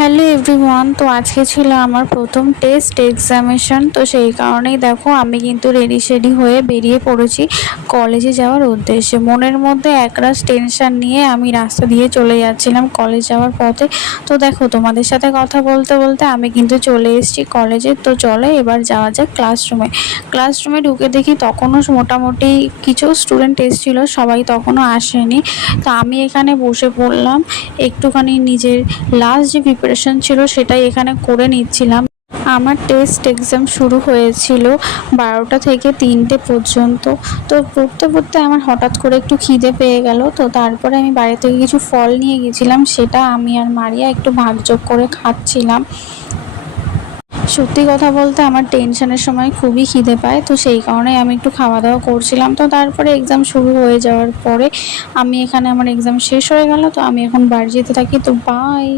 Hello everyone, তো আজকে ছিল আমার প্রথম টেস্ট এক্সামিনেশন। তো সেই কারণেই দেখো আমি কিন্তু রেডি শেডি হয়ে বেরিয়ে পড়েছি কলেজে যাওয়ার উদ্দেশ্যে। মনের মধ্যে একরাশ টেনশন নিয়ে আমি রাস্তা দিয়ে চলে যাচ্ছিলাম কলেজ যাওয়ার পথে। তো দেখো তোমাদের সাথে কথা বলতে বলতে আমি কিন্তু চলে এসেছি কলেজে। তো চলো এবার যাওয়া যাক ক্লাসরুমে ঢুকে দেখি তখনও মোটামুটি কিছু স্টুডেন্ট এসেছিলো, সবাই তখনও আসেনি। তো আমি এখানে বসে পড়লাম, একটুখানি নিজের লাস্ট যে প্রিপারেশন ছিল সেটাই এখানে করে নিচ্ছিলাম। আমার টেস্ট এক্সাম শুরু হয়েছিল 12টা থেকে 3টে পর্যন্ত। তো পড়তে পড়তে আমার হঠাৎ করে একটু খিদে পেয়ে গেল। তো তারপরে আমি বাড়ি থেকে কিছু ফল নিয়ে গেছিলাম, সেটা আমি আর মারিয়া একটু ভাগযোগ করে খাচ্ছিলাম। সত্যি কথা বলতে আমার টেনশনের সময় খুবই খিদে পায়, তো সেই কারণে আমি একটু খাওয়া দাওয়া করছিলাম। তো তারপরে এক্সাম শুরু হয়ে যাওয়ার পরে আমার এক্সাম শেষ হয়ে গেল। তো আমি এখন বাড়ি যেতে থাকি। তো বাই।